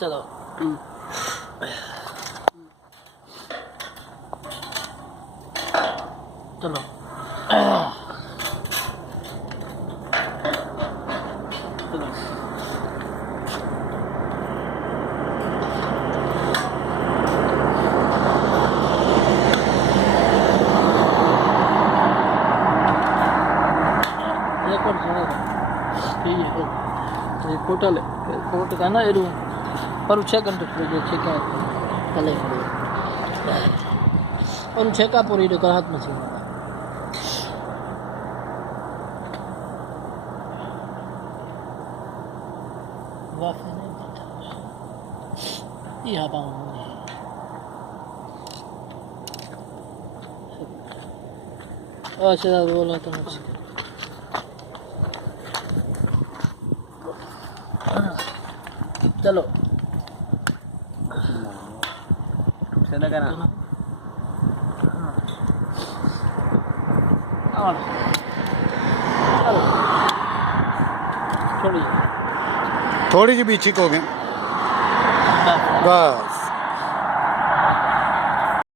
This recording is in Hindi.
चलो चलो कोटल कोट का ना एरू पर 6 घंटे जो छेका कले और छेका पूरी जो हाथ में छे वाफे नहीं ये पाऊं अच्छा बोला तो चलो सीधा करना और चलो छोड़िए थोड़ी सी बीची को गए बस